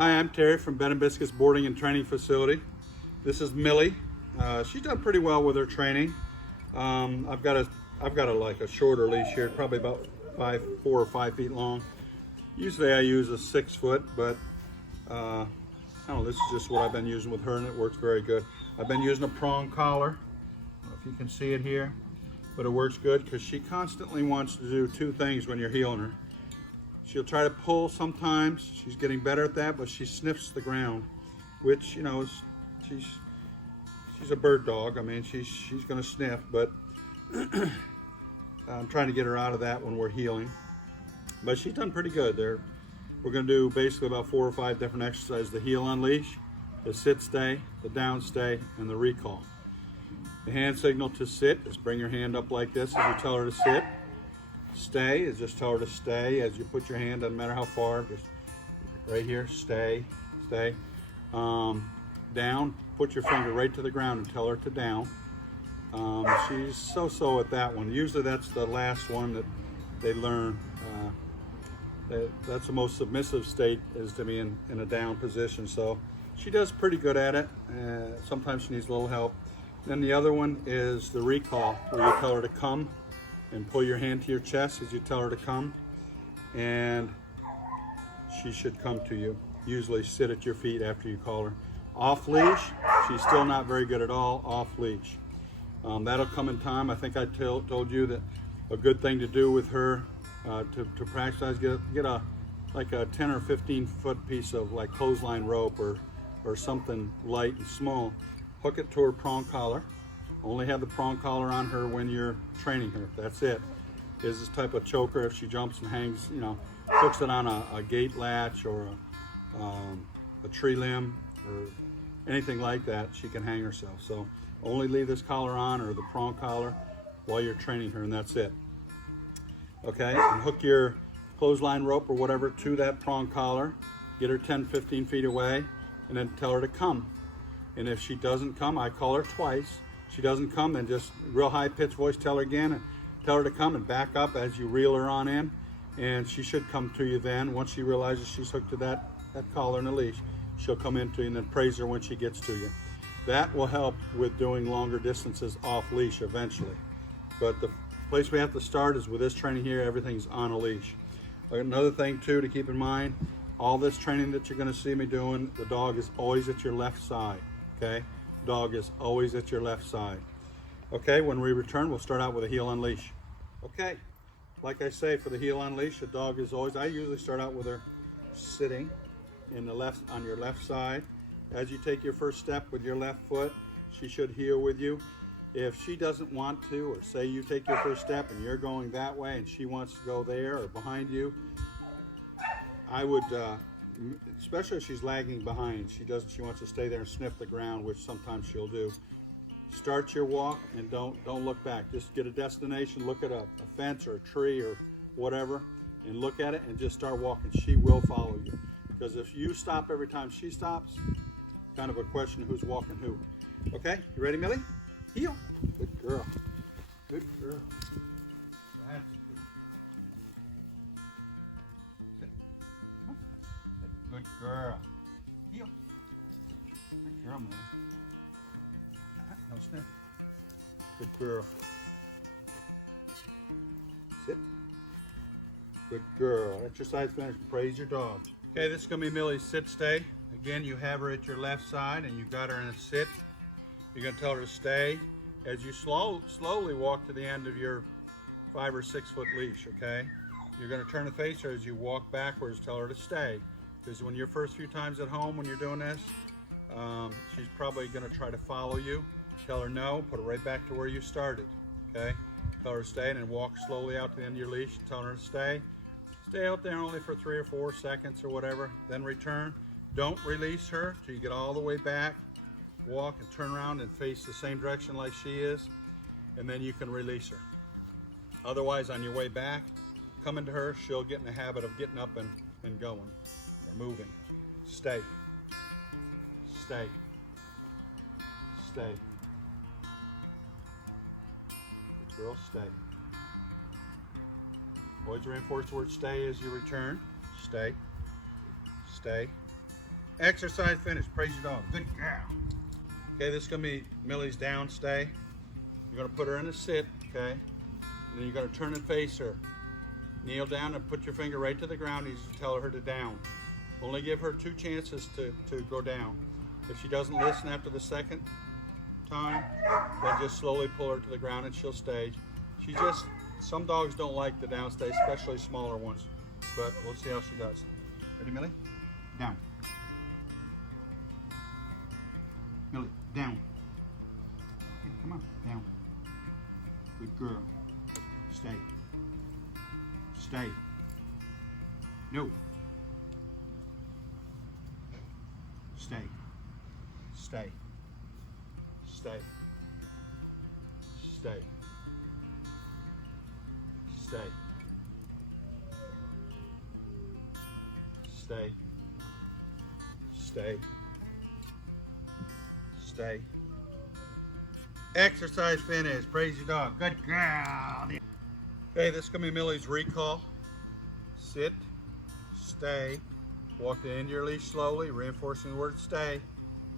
Hi, I'm Terry from Bed and Biscuits Boarding and Training Facility. This is Millie. She's done pretty well with her training. I've got a shorter leash here, probably about 4 or 5 feet long. Usually I use a 6 foot, but I don't know, this is just what I've been using with her and it works very good. I've been using a prong collar. I don't know if you can see it here, but it works good because she constantly wants to do 2 things when you're healing her. She'll try to pull sometimes. She's getting better at that, but she sniffs the ground, which, you know, she's a bird dog. I mean, she's gonna sniff, but I'm trying to get her out of that when we're healing. But she's done pretty good there. We're gonna do basically about 4 or 5 different exercises: the heel unleash, the sit stay, the down stay, and the recall. The hand signal to sit is bring your hand up like this as you tell her to sit. Stay is just tell her to stay as you put your hand, doesn't matter how far, just right here, stay. Down, put your finger right to the ground and tell her to down. She's so-so at that one. Usually that's the last one that they learn. That's the most submissive state, is to be in a down position. So she does pretty good at it. Sometimes she needs a little help. Then the other one is the recall, where you tell her to come and pull your hand to your chest as you tell her to come, and she should come to you. Usually sit at your feet after you call her. Off leash, she's still not very good at all off leash. That'll come in time. I think I told you that a good thing to do with her to practice, get a 10 or 15 foot piece of like clothesline rope or something light and small. Hook it to her prong collar. Only have the prong collar on her when you're training her. That's it. Is this type of choker. If she jumps and hangs, you know, hooks it on a gate latch or a tree limb or anything like that, she can hang herself. So only leave this collar on, or the prong collar, while you're training her, and that's it. Okay, and hook your clothesline rope or whatever to that prong collar. Get her 10, 15 feet away, and then tell her to come. And if she doesn't come, I call her twice. She doesn't come, then just real high pitched voice, tell her again, and tell her to come and back up as you reel her on in, and she should come to you then. Once she realizes she's hooked to that collar and a leash, she'll come into you, and then praise her when she gets to you. That will help with doing longer distances off leash eventually. But the place we have to start is with this training here. Everything's on a leash. Another thing too to keep in mind, all this training that you're going to see me doing, the dog is always at your left side, okay? Dog is always at your left side. Okay, when we return, we'll start out with a heel unleash. Okay, like I say, for the heel unleash, the dog is always, I usually start out with her sitting on your left side. As you take your first step with your left foot, she should heel with you. If she doesn't want to, or say you take your first step and you're going that way and she wants to go there or behind you, I would, especially if she's lagging behind, she wants to stay there and sniff the ground, which sometimes she'll do. Start your walk and don't look back. Just get a destination, look at a fence or a tree or whatever, and look at it and just start walking. She will follow you. Because if you stop every time she stops, kind of a question who's walking who. Okay, you ready, Millie? Heel. Good girl. Good girl. That's good. Come on. Good girl. Heel. Good girl, Millie. No sniff. Good girl. Sit. Good girl. Exercise finished. Praise your dog. Okay, this is going to be Millie's sit stay. Again, you have her at your left side and you got her in a sit. You're going to tell her to stay as you slowly walk to the end of your 5 or 6 foot leash, okay? You're going to turn to face her as you walk backwards, tell her to stay. Because when your first few times at home when you're doing this, she's probably going to try to follow you. Tell her no, put her right back to where you started, okay? Tell her to stay and then walk slowly out to the end of your leash, tell her to stay. Stay out there only for 3 or 4 seconds or whatever, then return. Don't release her till you get all the way back. Walk and turn around and face the same direction like she is, and then you can release her. Otherwise, on your way back, come into her, she'll get in the habit of getting up and going, or moving. Stay. Stay. Stay. Good girl, stay. Always reinforce the word stay as you return. Stay. Stay. Exercise finished. Praise your dog. Good girl. Okay, this is going to be Millie's down stay. You're going to put her in a sit, okay? And then you're going to turn and face her. Kneel down and put your finger right to the ground. You just tell her to down. Only give her 2 chances to go down. If she doesn't listen after the second time, then just slowly pull her to the ground and she'll stay. Some dogs don't like the down stay, especially smaller ones. But we'll see how she does. Ready, Millie? Down. Millie, down. Okay, come on, down. Good girl. Stay. Stay. No. Stay. Stay. Stay. Stay. Stay. Stay. Stay. Stay. Exercise finished. Praise your dog. Good girl. Okay, this is going to be Millie's recall. Sit, stay, walk the end of your leash slowly, reinforcing the word stay.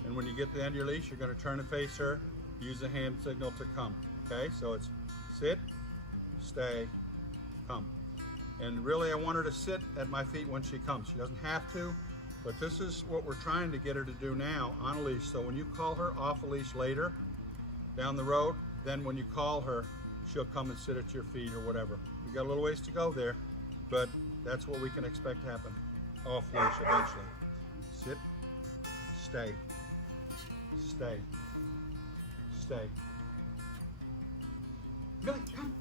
And when you get to the end of your leash, you're going to turn and face her. Use the hand signal to come. Okay, so it's sit, stay, come. And really, I want her to sit at my feet when she comes. She doesn't have to, but this is what we're trying to get her to do now on a leash. So when you call her off a leash later, down the road, then when you call her, she'll come and sit at your feet or whatever. We got a little ways to go there, but that's what we can expect to happen. Off leash eventually. Sit, stay, stay, stay. Millie, come.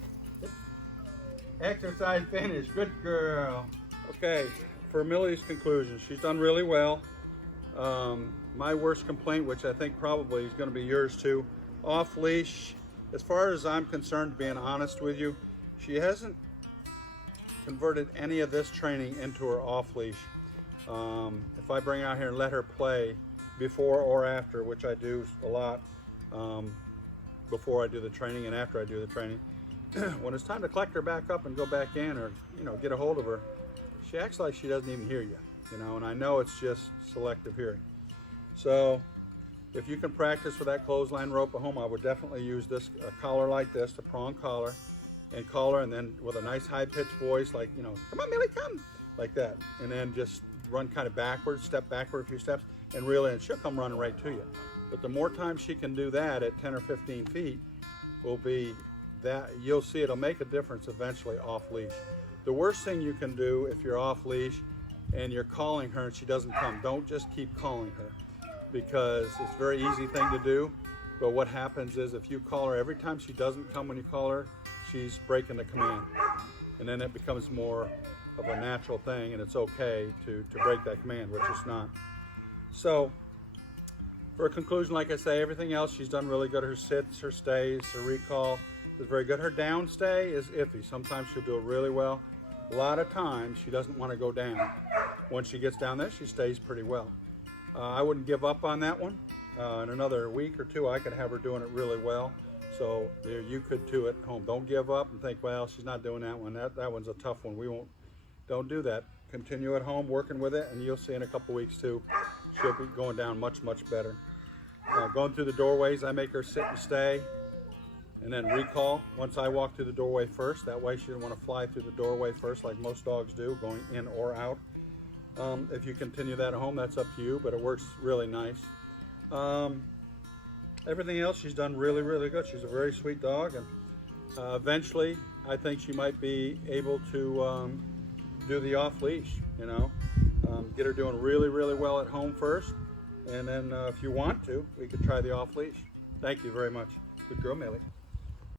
Exercise finished. Good girl. Okay, for Millie's conclusion, she's done really well. My worst complaint, which I think probably is going to be yours too, off leash. As far as I'm concerned, being honest with you, she hasn't converted any of this training into her off leash. If I bring her out here and let her play before or after, which I do a lot, before I do the training and after I do the training, when it's time to collect her back up and go back in, or get a hold of her, she acts like she doesn't even hear you, and I know it's just selective hearing. So if you can practice with that clothesline rope at home, I would definitely use this, a collar like this, a prong collar, and call her, and then with a nice high-pitched voice, like, come on, Millie, come, like that, and then just run kind of backwards, step backward a few steps, and reel in, and she'll come running right to you. But the more times she can do that at 10 or 15 feet, will be that, you'll see it'll make a difference eventually off leash. The worst thing you can do if you're off leash and you're calling her and she doesn't come, don't just keep calling her, because it's a very easy thing to do. But what happens is, if you call her every time she doesn't come when you call her, she's breaking the command, and then it becomes more of a natural thing, and it's okay to break that command, which it's not. So for a conclusion, like I say, everything else she's done really good. Her sits, her stays, her recall is very good. Her down stay is iffy. Sometimes she'll do it really well. A lot of times she doesn't want to go down. Once she gets down there, she stays pretty well. I wouldn't give up on that one. In another week or two, I could have her doing it really well. So there, you could too at home. Don't give up and think, well, she's not doing that one. That one's a tough one. Don't do that. Continue at home working with it, and you'll see in a couple weeks too, she'll be going down much, much better. Going through the doorways, I make her sit and stay, and then recall once I walk through the doorway first. That way she doesn't want to fly through the doorway first like most dogs do, going in or out. If you continue that at home, that's up to you, but it works really nice. Everything else she's done really, really good. She's a very sweet dog, and eventually I think she might be able to do the off leash, get her doing really, really well at home first, and then if you want to, we could try the off leash. Thank you very much. Good girl, Millie.